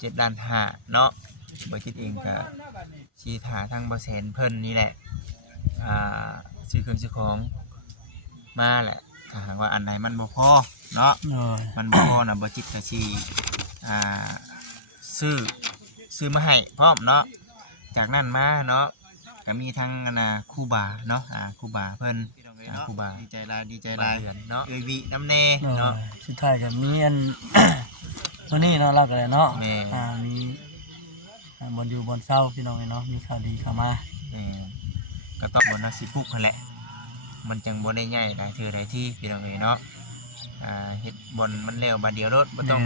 7,5,000,000เนาะบ่จิตเองก็สิถาทางบ่แสนเพิ่นนี่แหละอ่าซื้อเครื่องซื้อของมาแหละถ้าหากว่าอันใดมันบ่พอเนาะมันบ่พอน่ะบ่จิตก็สิอ่าซื้อมาให้พร้อมเนาะจากนั้นมาเนาะก็มีทั้งครูบาเนาะครูบาเพิ่นครูบาดีใจหลายเนาะวิน้ำแน่เนาะสุดท้ายก็มีอัน มื้อนี้เนาะเราก็เลยเนาะมีบนอยู่บนเศร้าพี่น้องเนาะมีข่าวดีเข้ามาก็ต้องบนนักสิพุกนั่นแหละมันจังบ่ได้ใหญ่หลายเทื่อหลายที่พี่น้องเนาะเฮ็ดบนมันแล้วบาดเดียวรถบ่ต้อง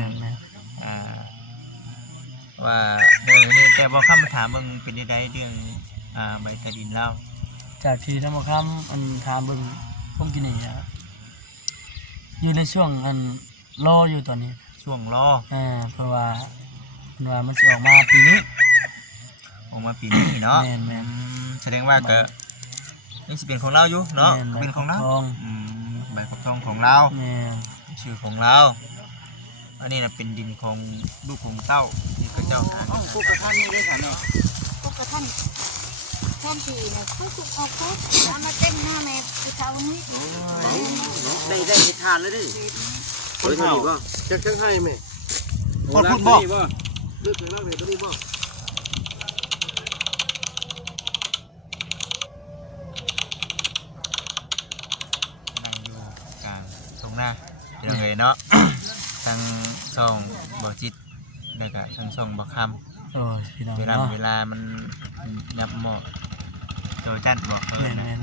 ว่านี่แต่บ่คำถามเบิ่งเป็นได้เรื่องใบตะดินเล่าจากที่ทั้งหมดคำอันถามเบิ่งผมกินนี่อยู่ในช่วงอันรออยู่ตอนนี้ช่วงรอเพราะว่ามันสิออกมาปีนี้เนาะแสดงว่าก็ยังสิเป็นของเราอยู่เนาะเป็นของเราใบกบทองของเราชื่อของเราอันนี้นะเป็นดินของลูกของเต้าที่เขาเจ้าหาปลูกกระท่านนี่ด้วยค่ะเนี่ยปลูกกระท่านแท่นสีเนี่ยปลูกเอาปุ๊บเอามาเต็มหน้าแม่ไปเช้านี้ได้ทานแล้วดิคนเฒ่าจังให้แม่คนพูดบ่เลือกเลยเล่าเลยตัวนี้บ่นั่งอยู่กลางตรงหน้าเป็นยังไงเนาะทั้งช่องบ่จิตแล้วก็ทั้งช่องบ่คำเวลามันยับหม้อโจจันบอก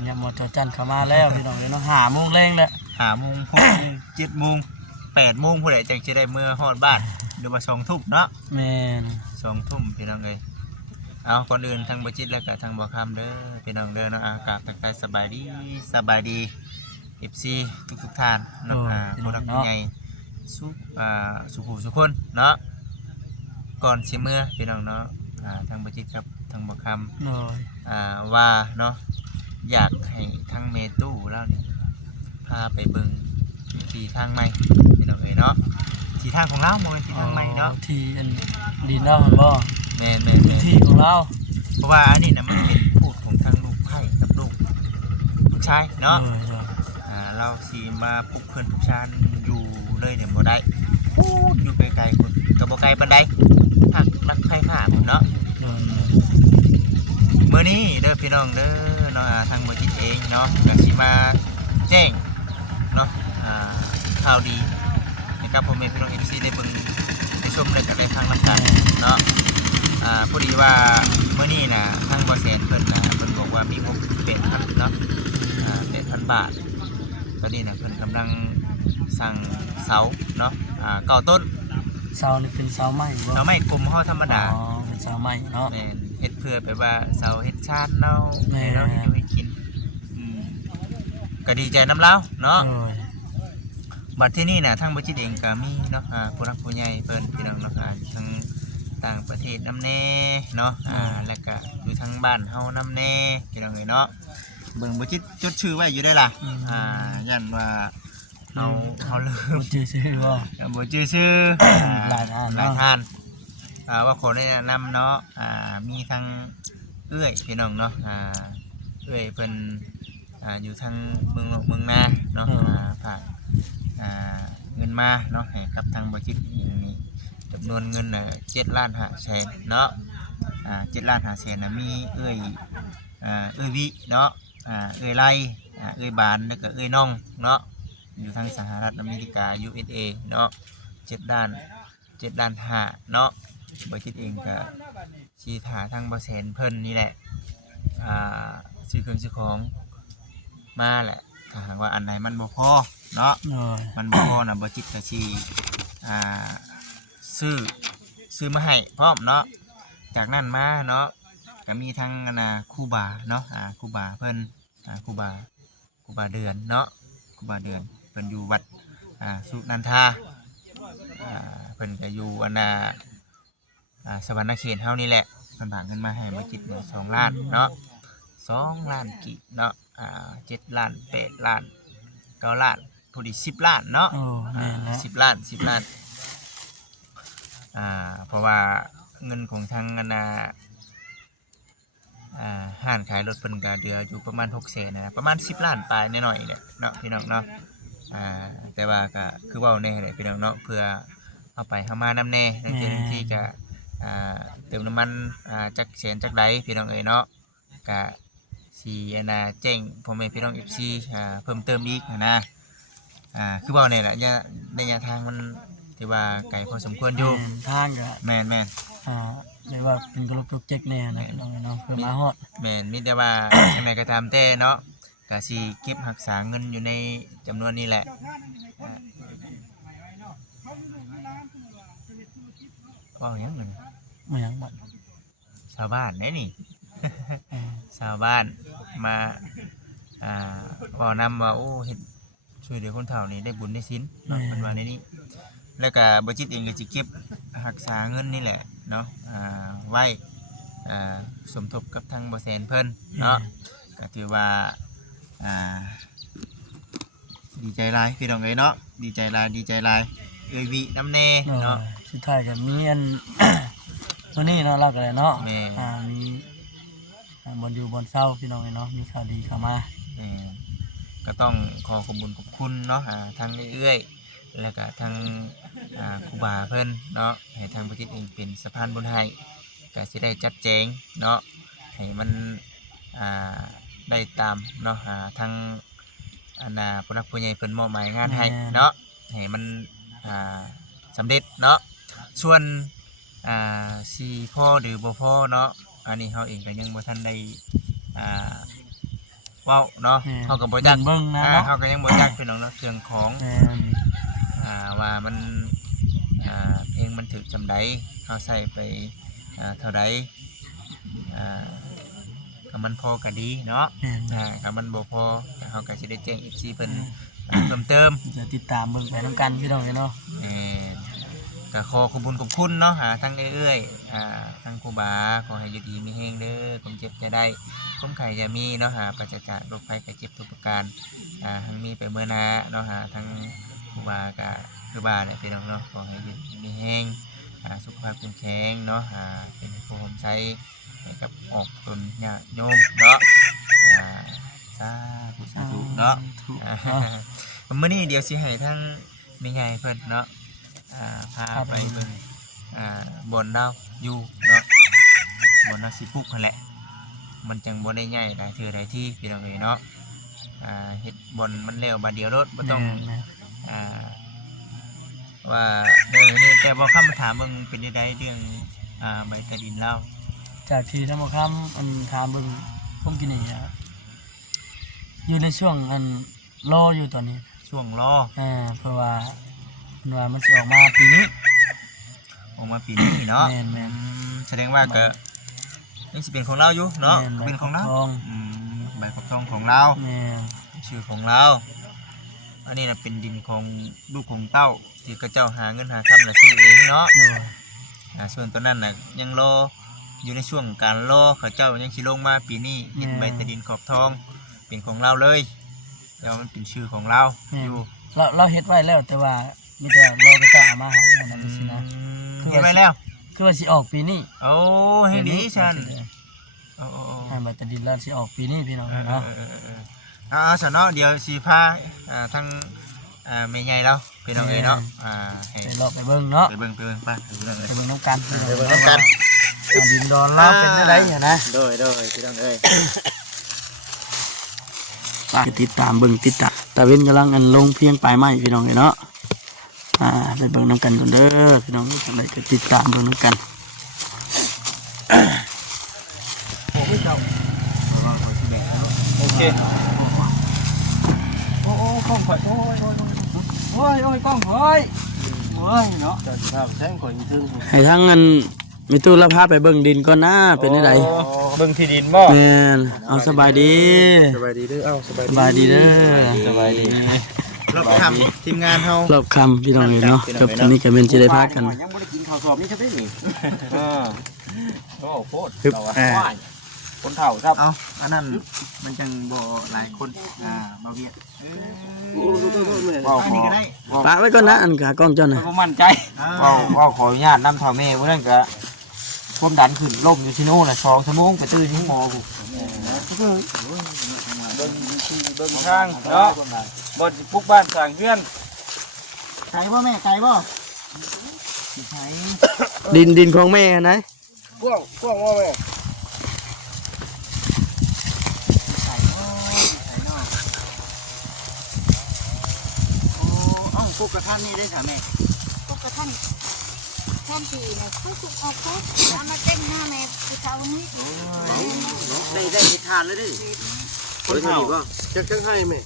ยับหม้อโจจันเข้ามาแล้วพี่น้องเนาะ5 โมงแรงแล้ว5 โมง6 7 โมง8 โมงผู้ใดจังสิได้เมื่อฮอดบ้านหรือว่า2 ทุ่มเนาะแม่น2 ทุ่มพี่น้องเอ้ยเอาก่อนอื่นทั้งบ่จิตแล้วก็ทั้งบ่คำเด้อพี่น้องเด้อเนาะอากาศทักทายสบายดี FC ทุกท่านเนาะผู้รักผู้ใหญ่สุคนเนาะก่อนสิเมื่อพี่น้องเนาะทางบ่จิตกับทางบ่คำว่าเนาะอยากให้ทางเมตู้แล้วนี่พาไปเบิ่งที่ทางใหม่พี่น้องเอ้ยเนาะที่ทางของเราบ่แม่นที่ทางใหม่เนาะที่อันดินเราหั่นบ่แม่นที่ของเราเพราะว่าอันนี้น่ะมันเป็นพูดของทางลูกไผ่กับลูกชายเนาะเราสิมาปลุกเพิ่นทุกชานอยู่เลยเนี่ยบ่ได้อยู่ไกลๆพุ่นก็บ่ไกลปานใดหักรักไผผ้าพุ่นเนาะมื้อนี้เด้อพี่น้องเด้อเนาะทางบ่จิตเองเนาะก็สิมาแจ้งเนาะข่าวดีนะครับพ่อแม่พี่น้อง FC ได้เบิ่งได้ชมได้ก็ได้ฟังนำกันเนาะพอดีว่ามื้อนี้น่ะทางบ่แสนเพิ่นบอกว่ามีงบ 8,000 เนาะ8,000 บาทตอนนี้นะเพิ่นกำลังสั่งเสาเนาะ9 ต้นเสานี่เป็นเสาไม้บ่เสาไม้กลมเฮาธรรมดาเป็นเสาไม้เนาะเฮ็ดเพื่อไปว่าเสาเฮ็ดชาติเราให้เราเฮ็ดให้กินก็ดีใจนำเราเนาะบัดที่นี่น่ะทางบ่จิตเองก็มีเนาะผู้รักผู้ใหญ่เพิ่นพี่น้องเนาะทั้งต่างประเทศนำแน่เนาะแล้วก็อยู่ทางบ้านเฮานำแน่พี่น้องเอ้ยเนาะเบิ่งบ่จิตจดชื่อไว้อยู่ได้ล่ะย่านว่าเฮาลืมบ่ชื่อบ่ชื่อหลายท่านว่าขอแนะนำเนาะมีทางเอื้อยพี่น้องเนาะเอื้อยเพิ่นอยู่ทางเมืองนาเนาะฝากเงินมาเนาะให้กับทางบ่จิตนี่จำนวนเงิน7,500,000เนาะ7,500,000น่ะมีเอื้อยวิเนาะเอื้อยไล่เอื้อยบานแล้วก็เอื้อยน้องเนาะอยู่ทางสหรัฐอเมริกา USA เนาะ7,500,000เนาะบ่จิตเองก็สิถาทางบ่แสนเพิ่นนี่แหละซื้อเครื่องซื้อของมาแหละถ้าหากว่าอันใดมันบ่พอเนาะมันบ่พอน่ะบ่จิตก็สิซื้อมาให้พร้อมเนาะจากนั้นมาเนาะก็มีทั้งครูบาเนาะครูบาเพิ่นครูบาเดือนเนาะครูบาเดือนเพิ่นอยู่วัดสุนันทาเพิ่นก็อยู่สวรรณเขตเฮานี่แหละเพิ่นฝากเงินมาให้บ่จิต2 ล้านเนาะ2 ล้านกิเนาะ7 ล้าน8 ล้าน9 ล้านพอดี10 ล้านเนาะ10 ล้าน เพราะว่าเงินของทางห้านขายรถเพิ่นก็เดืออยู่ประมาณ600,000นะประมาณ10ล้านปลายหน่อยๆเนี่ยเนาะพี่น้องเนาะแต่ว่าก็คือเว้าแน่แหละพี่น้องเนาะเพื่อเอาไปเฮามานำแน่ทั้งที่ก็เติมน้ำมันจักแสนจักใดพี่น้องเอ้ยเนาะก็สิแจ้งพ่อแม่พี่น้อง FC เพิ่มเติมอีกนะคือเว้าแน่แหละระยะทางมันถือว่าไกลพอสมควรอยู่ ทางก็ แม่น เรียกว่าเป็นกระลกกระเจ็กแน่นะพี่น้องเนาะเพื่อมาฮอด แม่นมีแต่ว่า จังไดก็ตามแต่เนาะก็สิเก็บรักษาเงินอยู่ในจำนวนนี้แหละเว้าหยังนั่น บ่หยังบ่ ชาวบ้านแน่นี่ ชาวบ้านมาเว้านำว่าโอ้เฮ็ดช่วยเหลือคนเฒ่านี่ได้บุญได้ศีลเนาะเพิ่นว่าในนี้แล้วก็บ่จิตเองก็สิเก็บรักษาเงินนี่แหละเนาะไว้สมทบกับทางบ่แสนเพิ่นเนาะก็ถือว่าดีใจหลายพี่น้องเอ้ยเนาะดีใจหลายเอ้ยวิน้ำแน่เนาะ สุดท้ายก็มีอัน มื้อนี้เนาะเราก็เลยเนาะ แม่ มีบอนอยู่บอนเศร้าพี่น้องเนาะมีข่าวดีเข้ามา ก็ต้องขอขอบคุณขอบคุณเนาะทางเอื้อยแล้วก็ทางครูบาเพิ่นเนาะให้ทางประเทศเองเป็นสะพานบุญให้ก็สิได้จัดแจงเนาะให้มันได้ตามเนาะทางผู้หลักผู้ใหญ่เพิ่นมอบหมายงานให้เนาะให้มันสำเร็จเนาะส่วนสิพ่อหรือบ่พ่อเนาะอันนี้เฮาเองก็ยังบ่ทันได้เว้าเนาะเฮาก็บ่จัก เบิ่งนะเนาะ เฮาก็ยังบ่จักพี่น้องเนาะเรื่องของว่ามันเพลงมันถึกจำใดเฮาใส่ไปเท่าใดก็มันพอก็ดีเนาะก็มันบ่พอเฮาก็สิได้แจ้ง FC เพิ่นเพิ่มเติม จะติดตามเบิ่งไปนํกันพี่น้องเนาะ ก็ขอขอบคุณขอบคุณเนาะทั้งเอื้อยๆทั้งครูบาขอให้อยู่ดีมีแฮงเด้อความเจ็บจะได้ความไข่จะมีเนาะปราศจากโรคภัยไข้เจ็บทุกประการทั้งมีไปเมื่อนาเนาะทั้งครูบากับครูบาเนี่ยพี่น้องเนาะขอให้อยู่ดีมีแฮงสุขภาพเข้มแข็งเนาะเป็นผู้ผมใช้ให้กับออกตนญาติโยมเนาะสาธุเนาะมื้อนี้เดี๋ยวสิให้ทั้งแม่ใหญ่เพิ่นเนาะพาไปเบิ่งบอนดาวอยู่เนาะบอนดาวสิปุกนั่นแหละมันจังบ่ได้ใหญ่หลายเทื่อหลายที่พี่น้องเอ้ยเนาะเฮ็ดบอนมันแล้วบาดเดียวรถบ่ต้องว่านี่แต่บ่คำมาถามเบิ่งเป็นจังได๋เรื่องใบตะดินเล่า จากที่ท่านบ่คำอันถามเบิ่งผมกินนี่อยู่ในช่วงอันรออยู่ตอนนี้ ช่วงรอ เพราะว่าเพิ่นว่ามันสิออกมาปีนี้ ออกมาปีนี้เนาะ แม่น แสดงว่าก็ยังสิเป็นของเราอยู่เนาะ แม่น เป็นของเรา ใบฟักทอง ใบฟักทองของเรา แม่น ชื่อของเราอันนี้นะเป็นดินของลูกของเต้าที่กระเจ้าหาเงินหาคำและซื้อเองเนาะ โดย ส่วนตัวนั้นน่ะยังรออยู่ในช่วงการรอเขาเจ้ายังสิลงมาปีนี้เห็นใบตะดินขอบทองเป็นของเราเลยแล้วมันเป็นชื่อของเราอยู่ เราเฮ็ดไว้แล้วแต่ว่ามีแต่เราก็จะเอามาให้นั่นน่ะสินะ เห็นไว้แล้ว คือว่าสิออกปีนี้ โอ้ให้ดีฉันโอ้ ให้บัตรดินแล้วสิออกปีนี้พี่น้องเนาะ สนอเดี๋ยวสีพาทั้งแม่ใหญ่เราพี่น้องเอ้ยเนาะให้ ไปรอไปเบิ่งเนาะ ไปเบิ่งไปไปเบิ่งเลย ไปเบิ่งน้ำกัน ไปเบิ่งน้ำกัน ดินดอนเราเป็นได้เนี่ยนะ โดยพี่น้องเอ้ย ไปติดตามเบิ่งติดตามตะเว้นกำลังอันลงเพียงปลายไม้พี่น้องเนาะไปเบิ่งน้ำกันก่อนเด้อพี่น้องจังไดก็ติดตามเบิ่งน้ำกัน โอเคโอ้กล้องข่อยโอ้ยกล้องข่อยเนาะ จะทำแท่งก่อนถึง ให้ทั้งอันมีตู้ละพาไปเบิ่งดินก่อนนะเป็นได้ เบิ่งที่ดินบ่ แม่นเอาสบายดี สบายดีเด้อเอ้าสบาย สบายดีเด้อ สบายดีรอบคำทีมงานเฮาร อบคำพี่น้องเนาะจบตอนนี้ก็เป็นสิได้พากัน ยังบ่ได้กินข้าวสอบนี่ใช่ไหมนี่ โอ้โคตร คือ คนเฒ่าครับ เอาอันนั้นมันจังบ่หลายคนบ่เวียด เว้า อันนี้ก็ได้ ฝากไว้ก่อนนะอันขากล้องเจ้าน่ะ บ่มั่นใจเว้าขออนุญาตนำเฒ่าแม่มื้อนั้นก็ความดันขึ้นล่มอยู่ที่โน่นน่ะ2ชั่วโมงไปตื่นที่หมอกูเบิ่งทางเนาะบ่สิปลุกบ้านสร้างเรือน ไก่บ่แม่ไก่บ่ไก่ ดินของแม่นะ กว้างว่าแม่ ไก่บ่ไก่เนาะโอ้เอ้าพวกกระทันนี่ได้ค่ะแม่ พวกกระท่านท่านทีเนี่ยเขาสุกเอาโคตรเอามาเต้นหน้าแม่คือเขานี้ ได้เฮ็ดทานแล้วดิ คนเฒ่า จังให้แม่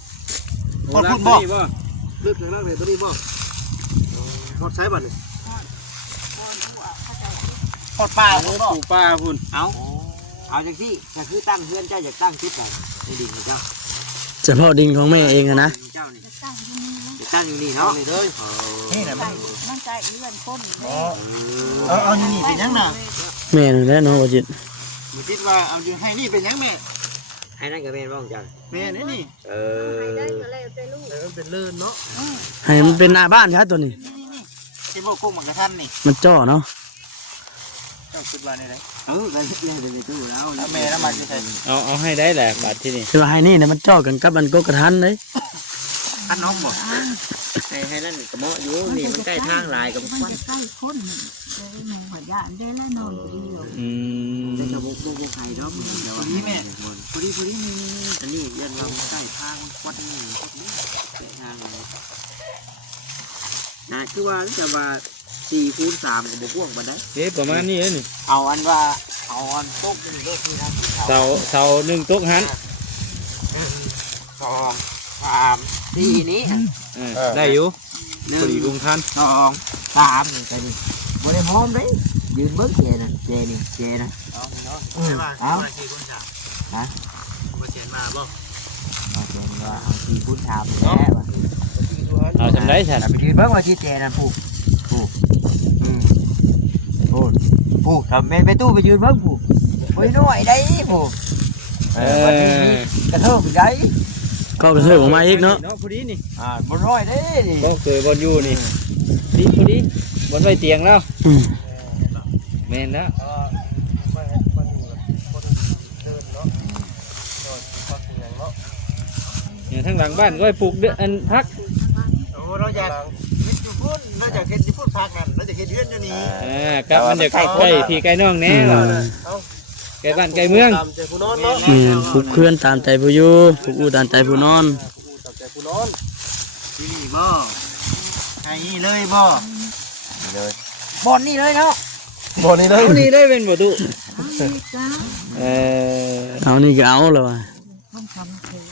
คนพูดบ่ เลือกทางนั้นเลยตัวนี้บ่หมดใช้บัดนี่ ทอดปลา โอ้ บ่ ปู่ป้าพุ่นเอาจังซี่ถ้าคือตั้งเฮือนเจ้าอยากตั้งทิศไหนในดินของเจ้า เฉพาะดินของแม่เองอะนะ เจ้านี่ จะตั้งอยู่นี่นะ จะตั้งอยู่นี่เนาะ นี่เลย นี่แหละมัน มันใจเลื่อนคนแม่ เอาอยู่นี่เป็นยังน่ะ แม่นั่นแหละเนาะว่าจิต มีคิดว่าเอาอยู่ให้นี่เป็นยังแม่ ให้นั่นกับแม่บ้างจัง แม่นี่ ให้ได้ก็แล้วแต่ลูก มันเป็นเลื่อนเนาะ ให้มันเป็นหน้าบ้านครับตัวนี้ ที่พวกกุ้งมันกระทันนี่ มันจ่อเนาะ เจ้าคิดว่านี่ได้ กันเลยไปตู้แล้ว แล้วแม่แล้วมันจะใส่ เอาให้ได้แหละบาทที่นี่ คือว่าให้นี่เนี่ยมันจ่อกันกับมันก็กระทันเลย อันน้องบ่ ให้นั่นกระเมาะอยู่นี่มันใกล้ทางหลายกับ มัน ควัน จะใกล้คนเลยหนึ่งหัวยานได้แล้วนอนดีหรอก อืม แต่กระบอกบุกไข่เนาะเดี๋ยวนี้แม่พอดีนี่อันนี้ยันเราใกล้ทางควันนี่ใกล้ทางนะคือว่าจะว่า4คูณ3กับบวกบันได เอ๊ะประมาณนี้เอ้ยนี่ เอาอันโต๊ะนี่โต๊ะที่ทางเสาหนึ่งโต๊ะหัน 2 3 4นี้ ได้อยู่ 1 พอดีลุงทัน 2 3นี่ไปนี่บ่ได้พร้อมเด้ยืนเบิ่งเจน่ะเจน่ะ เอาเนาะใช่ป่ะเอา4คูณ3บ่เขียนมาบ่ เอาเจนว่า4คูณ3แล้ว เอาทำได้ฉัน ไปยืนเบิ่งว่าที่เจน่ะผูกทำแม่ไปตู้ไปยืนเบิ่งผูกโอ้ยน้อยได้ผูกวันนี้กระเทิบอีกได้ ก็กระเทิบออกมาอีกเนาะ พอดีนี่ บ่น้อยได้นี่ ก็เคยบอลอยู่นี่ดีพอดีบอลไว้เตียงแล้ว อืม แม่นแล้วเนี่ยทั้งหลังบ้านก็ให้ปลูกเดือนอันพัก โอ้เราอยากเฮ็ดอยู่พุ่นเราอยากเฮ็ดอยู่พุ่นพักนั่นเราอยากเฮ็ดเฮือนอยู่นี่ กับมันจะใกล้พี่ใกล้น้องแน่ใกล้บ้านใกล้เมือง ตามใจผู้นอนเนาะ แม่นผูกเคลื่อนตามใจผู้อยู่ผูกอูตามใจผู้นอน ตามใจผู้นอน ที่นี่บ่ให้นี่เลยบ่ บอลนี่เลยเนาะ บ่นี่เลย นี่ได้เป็นประตู เอาอีกจ้า เอานี่ก็เอาแล้วว่ะ ต้องทำเถอะ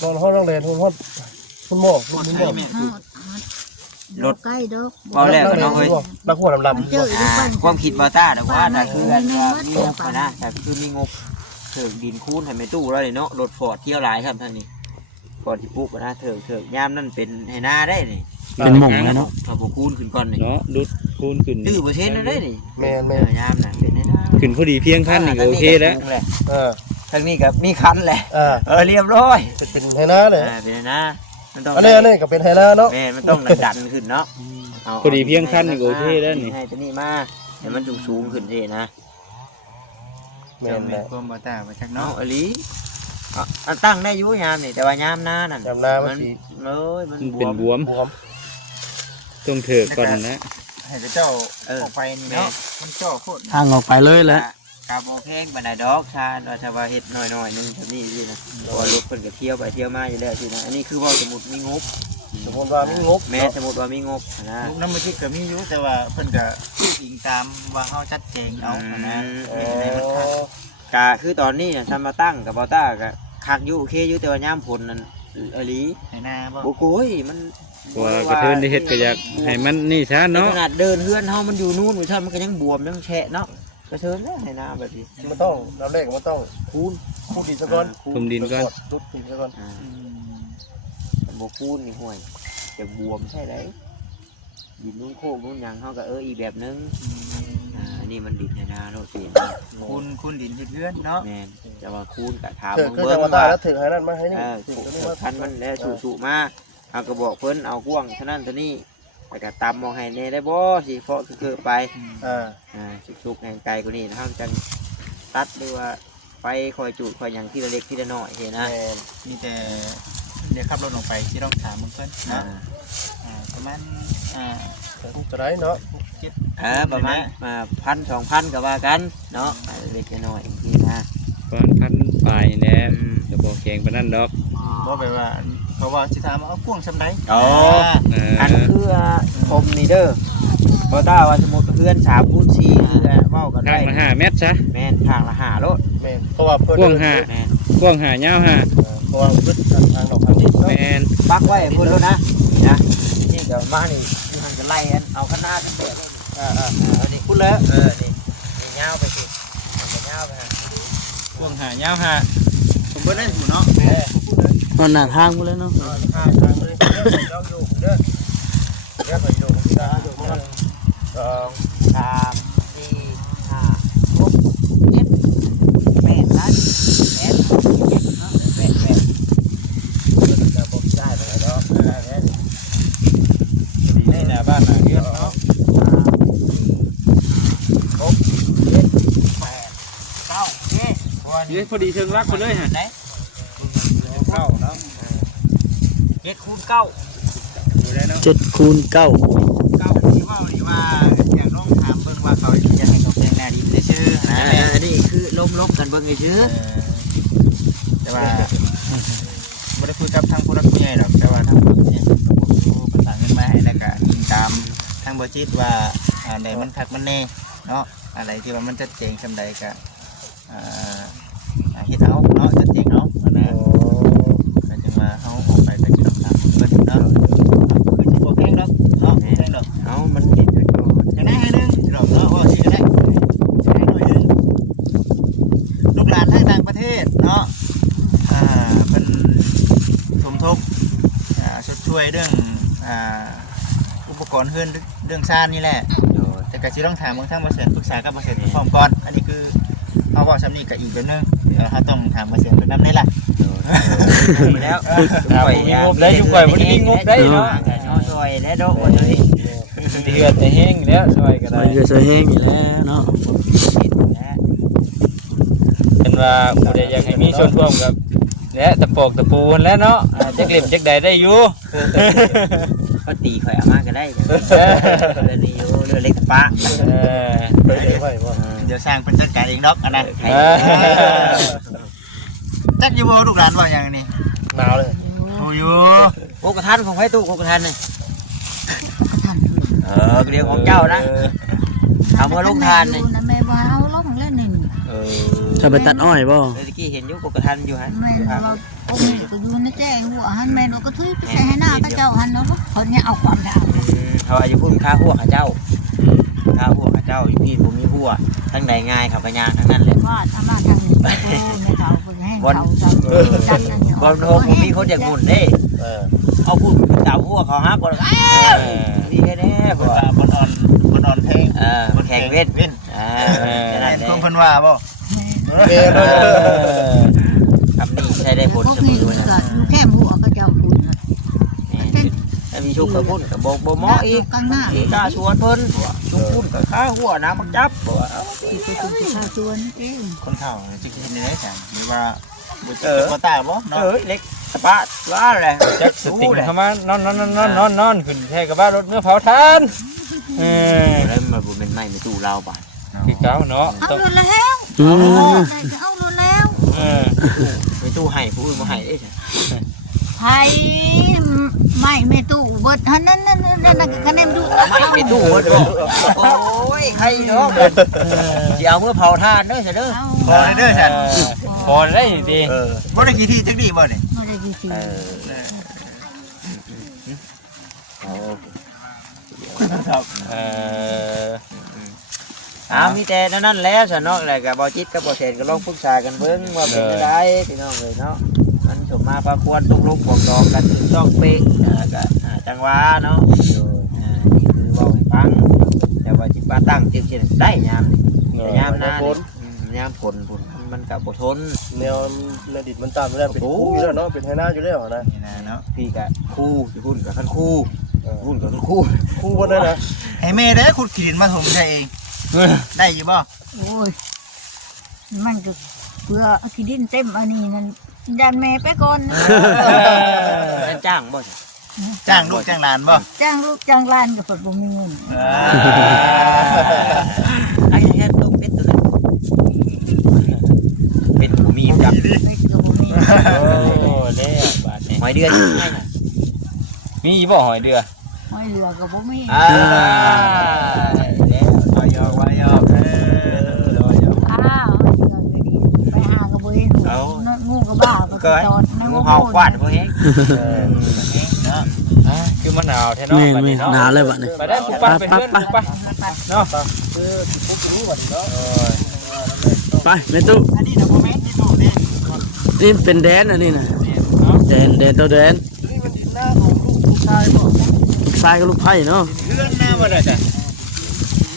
ตอนห้องโรงเรียนห้องคุณหมอคุณหมอ รถใกล้ดอก บ่แล้วกันเนาะเฮ้ย นักหัวดำ เจออยู่บ้าน ความคิดบ่ต้าแต่ว่าถ้าคือมีงบนะแต่คือมีงบเถิกดินคูนให้แม่ตู้แล้วเนาะรถฟอร์ดเที่ยวหลายครับทางนี้ก่อนที่ปลูกนะเถิกยามนั่นเป็นให้หน้าได้นี่ เป็นหม่องแล้วเนาะ ถ้าบ่คูนขึ้นก่อนนี่ เนาะดุดคูณขึ้น ดื้อบ่เช่นได้นี่ แม่น ยามน่ะเป็นให้หน้า ขึ้นพอดีเพียงขั้นนี่ก็โอเคแล้ว ๆ ทางนี้ก็มีคันแหละ เรียบร้อย เป็นไฮนาเลย เป็นให้หน้ามันต้อง อันนี้ก็เป็นไฮนาเนาะ แม่มันต้องดันขึ้นเนาะ พอดีเพียงขั้นนี่ก็โอเคแล้วนี่ ให้ตัวนี้มาให้มันสูงขึ้นสินะ แม่ เจ้าน แห แม่ ละ ความบ่ตาบ่จัก เนาะ เนาะ อลีตั้งได้อยู่ยามนี่แต่ว่ายามหน้านั่น ยามหน้ามันสิ เอ้ยมัน เป็นบวม บวม ต้องเถิกก่อนนะ ให้เจ้าออกไปนี่เนาะมันจ่อโคตร ทางออกไปเลยแหละ กาโบแพงบันไดดอกชาญว่าชาวาเฮ็ดหน่อยนึงแบบนี้สินะเพราะว่ารถเพิ่นก็เที่ยวไปเที่ยวมาอยู่แล้วสินะอันนี้คือว่าสมมุติมีงบ สมมติว่ามีงบ แม่สมมุติว่ามีงบนะ ลูกน้ำมันที่ก็มีอยู่แต่ว่าเพิ่นก็อิงตามว่าเฮาจัดแจงเอานะ อ๋อ มีในมันคัก กะคือตอนนี้น่ะทำมาตั้งกับบอต้าก็คักอยู่โอเคอยู่แต่ว่ายามผลนั่นอลี ให้หน้าบ่ โอ้โก้ยมัน ว่ากระเทินได้เฮ็ดก็อยากให้มันนี่ช้า เนาะ เนาะ ขนาดเดินเฮือนเฮามันอยู่นู่นอยู่ท่านมันก็ยังบวมยังแฉะเนาะกระเทินแล้วให้หน้าแบบนี้ มันต้องน้ำแรกมันต้อง คูณ คูดินซะก่อน คุมดินก่อน ดุดดินซะก่อน บ่คูณนี่ห่วยจะบวมใช่ไหมดินนู้นโคกนู้นหยังเฮาก็อีกแบบนึง นนี้มันดินในนาโลดเสีย คุณดินเฮ็ดเรือนเนาะ แม่นจะว่าคูณกับถาม ถือคือ เบิ่ จั ง งหวัดใต้ ว่า แล้วถือให้นั่นมาให้นี่ ถูกคันมันแล้วสู่มาเอาก็บอกเพิ่นเอากว้างเท่านั้นเท่านี้แล้วก็ตำมองให้แน่ได้บ่สิเพาะคือไป สุกๆแห่งไกลกว่านี้นะครับจังตัดหรือว่าไฟคอยจุดคอยอย่างที่ละเล็กที่ละน้อยเห็นนะ มีแต่เดี๋ยวขับรถลงไปที่ต้องถามมึงเพิ่นเนาะประมาณจะได้เนาะ ประมาณ1,000-2,000ก็ว่ากันเนาะเล็กน้อยจริงๆนะ พันปลายแน่จะบอกแกงปานนั้นดอก บ่แบบว่าเพราะว่าสิถามว่าเอากว้างซำใด อันคือคมนี่เด้อเพราะถ้าว่าสมมุติเพื่อน3คูณ4คือเว้ากัน ทา ได้ งละ5 เมตรซะ แม่นทางละ5โลด แม่นเพราะว่าเพิ่น กว้าง5กว้าง5ยาว5 เพราะว่าเพิ่นทางดอกพันธุ์ แม่น ปักไว้เพิ่นแล้วนะนี่เดี๋ยวมานี่คือมันจะไล่กันเอาขนาดแบบนี้เอานี่พูดแล้วนี่ยาวไปสิยาวไปฮะ กว้าง5ยาว5ผมเบิ่ได้หูเนาะ มันหน้าทางพุ่นเลยเนาะ ทางเลยเจ้าอยู่เด้อเดี๋ยวไปดูจ้าอยู่มัน2 3 4 5 6 7 8ล้าน8จะบอกได้ไปแล้ว นี่หน้าบ้านหน้าเรือนเนาะ เดี๋ยวพอดีเชิงรักไปเลยฮะ เข้าเนาะ 7คูณ9 ดูได้เนาะ 7 คูณ 9 เก้าที่ว่าหรือว่าอย่างน้องถามเบิ่งว่าเขาอยากให้เขาแต่งหน้าดีได้ชื่อนะ อันนี้คือล้มกันเบิ่งชื่อ แต่ว่าไม่ได้คุยกับทางผู้รักผู้ใหญ่หรอกแต่ว่าทางผู้รักผู้ใหญ่ผมประสานเงินมาให้แล้วก็อิงตามทางบริษัทว่าไหนมันคักมันแน่เนาะอะไรที่ว่ามันจะเจ๋งสำใดก็เฮ็ดเอาเนาะจะเจ๋งเอานะก็จึงว่าเอาออกไปก็จะต้องถามเพิ่นเนาะคือสิบ่แพงดอกเนาะแพงดอก เอามันเห็น จะได้ให้นึงดอกเนาะว่าสิจะได้หน่อยนึงลูกหลานทางต่างประเทศเนาะเป็นสมทบชดช่วยเรื่องอุปกรณ์เฮือนเรื่องซ่านนี่แหละแต่ก็สิต้องถามเมืองทางบริษัทปรึกษากับ บริษัทพร้อมก่อนอันนี้คือเขาบอกสำนีกับอีกเรื่องนึงเขาต้องถามบริษัทเป็นน้ำนี่แหละ ไปแล้ว งบได้ยุคก่อนมันมีงบได้เนาะ ซอยและโดคนนี้ เดือดแต่แห้งแล้วซอยก็ ซอ ได้ ยเกลือซอยแห้งอยู่แล้วเนาะ เป็นว่าผู้ใดอยากให้มีส่วนร่วมกับและตะปอกตะปูแล้วเนาะจักเล่มจักใดได้อยู่ ก็ตีข่อยอามาก็ได้เรื่องนี้อยู่เรื่องเล็กปะ ไปได้ไว้บ่ เดี๋ยวสร้างเป็นจัดการเองดอกอันนั้นจักอยู่บ่ลูกหลานว่าอย่างนี้ หนาวเลย โอ้ยู่ โอ้กระทันของไฟตู้โอ้กระทันเลยเรื่องของเจ้านะเอาเมื่อลงทานนี่ แม่ว่าเอาลงเล่นนี่ จะไปตัดอ้อยบ่ เมื่อกี้เห็นอยู่กระทันอยู่ฮะ แม่ว่าโอ้ยก็อยู่ในแจ้งหัวหันแม่เราก็ทุยไปใส่ให้หน้าก็เจ้าหันเนาะคนนี้เอาความดาว เขาอาจจะพูดค่าหัวข้าเจ้าค่าหัวข้าเจ้าอยู่พี่ผมมีหัวทั้งใดง่ายขับไปย่างทั้งนั้นเลย ว่าทำมาทางนี้ไม่เขาเพิ่งให้เขาจัดนั่นเนี่ย บอลโทผมมีคนอยากหมุนเด้เอาพูดเต่าหัวเขาฮักบอลนี่แน่ๆ บนอ่อนเพลง มันแข่งเว้น เว้น นั่น เพิ่งเพิ่นว่าบ่ คำนี้ใช้ได้ผล พวก เสม พี่ อ ดู นะ ก็อยู่แค่หัวก็เจ้าคุณ ถ้ามีชุกกับพุ่นกับโบมออีก ข้างหน้า อีกล้าชวนเพิ่นชุกพุ่นกับข้าหัวน้ำมันจับบ่เอา ข้าวชวนเอง คนเฒ่าจะกินได้จังหรือว่าบ่ตายบ่เนาะ เล็กสปะว่าอะไร จักสติงเข้ามานอนขึ้นแท้กับว่ารถเมื่อเผาทานแล้วมันบ่เป็นไม้ในตู้เราบ่ คือเก่าเนาะ เอาลงแล้วเอาลงแล้ว ในตู้ให้ผู้อื่นบ่ให้เด้ ไผ่ไม่ตู้เบิดฮันนั่นคะแนนดู ไม่ในตู้เบิดบ่โอ้ยใครเนาะสิเอาเมื่อเผาทานเด้อซะเด้อ พอเด้อฉัน พอได้ดี บ่ได้กี่ที่จักดีบ่นี่ ไม่ได้กี่ที มีแต่นั่นแล้วซะเนาะแล้วก็บ่จิตกับบ่เซนก็ลองปรึกษากันเบิ่งว่าเป็นจังได๋พี่น้องเอ้ยเนาะมันสมมาประควรตุกลุกบอกดอกกันถึงต้องเป๊ะก็จังหวะเนาะนี่คือเว้าให้ฟังแต่ว่าจิตปาตา ตั้งจิตเช่นได้ยามนี่แต่ยามหน้านี่ยามฝนมันก็บ่ทน แนวในดินมันตามอยู่แล้วเป็นคู่อยู่แล้วเนาะเป็นไฮนาอยู่แล้วนะ นี่นะเนาะ พี่ก็คู่สิหุ่นกับคันคู่หุ่นกับคันคู่ คู่บ่ได้นะ ให้แม่ได้ขุดขีดินมาถมใช่เองได้อยู่บ่ โอ้ยมันก็เพื่อที่ดินเต็มอันนี้นั่นยันแม่ไปก่อน นั่นจ้างบ่ จ้างลูกจ้างหลานบ่ จ้างลูกจ้างหลานก็เพิ่นบ่มีเงิน ไอ้แค่ตกเป็ดตัวนั้นเป็ดบ่มีจับ เล็กก็บ่มี โอ้แล้วบาดนี้ หอยเดือนให้ มีบ่หอยเดือ ไม่เหลือก็บ่มี แล้ววายอกวายอกวายอก อ้าวเหลือก็ดีไปหาก็บ่เห็นงูก็บ้าก็ ก็ ตอน งูเห่าควาดบ่เฮ็ด เนาะ คือมันหนาวแท้เนาะ แม่ บัด แม่ นี้เนาะ หนาวเลยบัดนี้ ไปได้ปุ๊บปั๊บไปเพื่อนปุ๊บปั๊บเนาะ คือสิพบรู้ว่าเนาะ ไปแม่ตู้ อันนี้นะพ่อแม่ที่ตู้นี่ นี่เป็นแดนอันนี้นะแดนตัวแดน นี่มันดินหน้าของลูกผู้ชายบ่ ทรายกับลูกไผ่เนาะ เพื่อนหน้าบ่ได้จ้ะ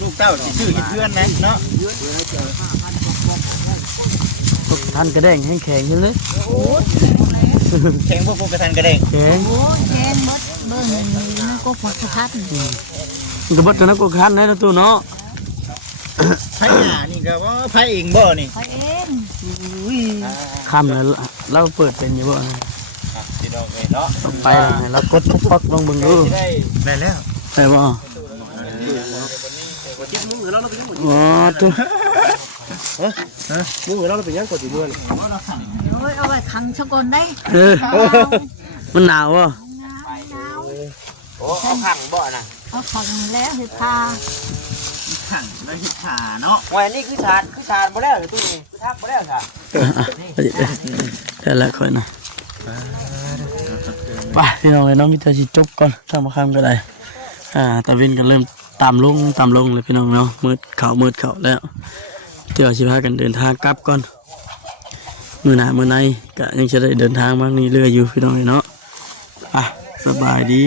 ลูกเต้าสิชื่อเพื่อนนะเนาะ ท่านกระแดงแข็งแข็งขึ้นเลย แข่งพวกพวกกระทันกระเด้ง แข็ง โอ้ยแทนหมดเบิ่งนี่มันก็หมดกระทัด มันกระบดกันนักกว่าคันนะตู้เนาะ ไผหน้านี่ก็ว่าไผเองบ่นี่ ไปเอง คำแล้วเราเปิดเป็นอยู่บ่ พี่น้องเอ้ยเนาะ ต้องไปแล้วเรากดปักลงเบิ่งดู สิได้ ได้แล้ว ใช่บ่อ๋อตู้ มึงเราเป็นยังกว่าสิเมื่อน โอ้ยเอาไว้ขังซะก่อนได้ เออมันหนาวบ่ หนาว โอ้เอาขังบ่น่ะ เอาขังแล้วสิพา ขังแล้วเฮ็ดขาเนาะ ว่านี่คือชาญบ่แล้วตู้นี่คือทักบ่แล้วค่ะ แต่ละคนนะไปพี่น้องน้องมิเตอร์สิจบก่อนทำมาค้ำก็ได้ตะเวนก็เริ่มตามลงเลยพี่น้องเนาะมืดเขาแล้วเดี๋ยวสิพากันเดินทางกลับก่อนมื้อหน้ามื้อในก็ยังจะได้เดินทางมานี่เรื่อยอยู่พี่น้องเนาะสบายดี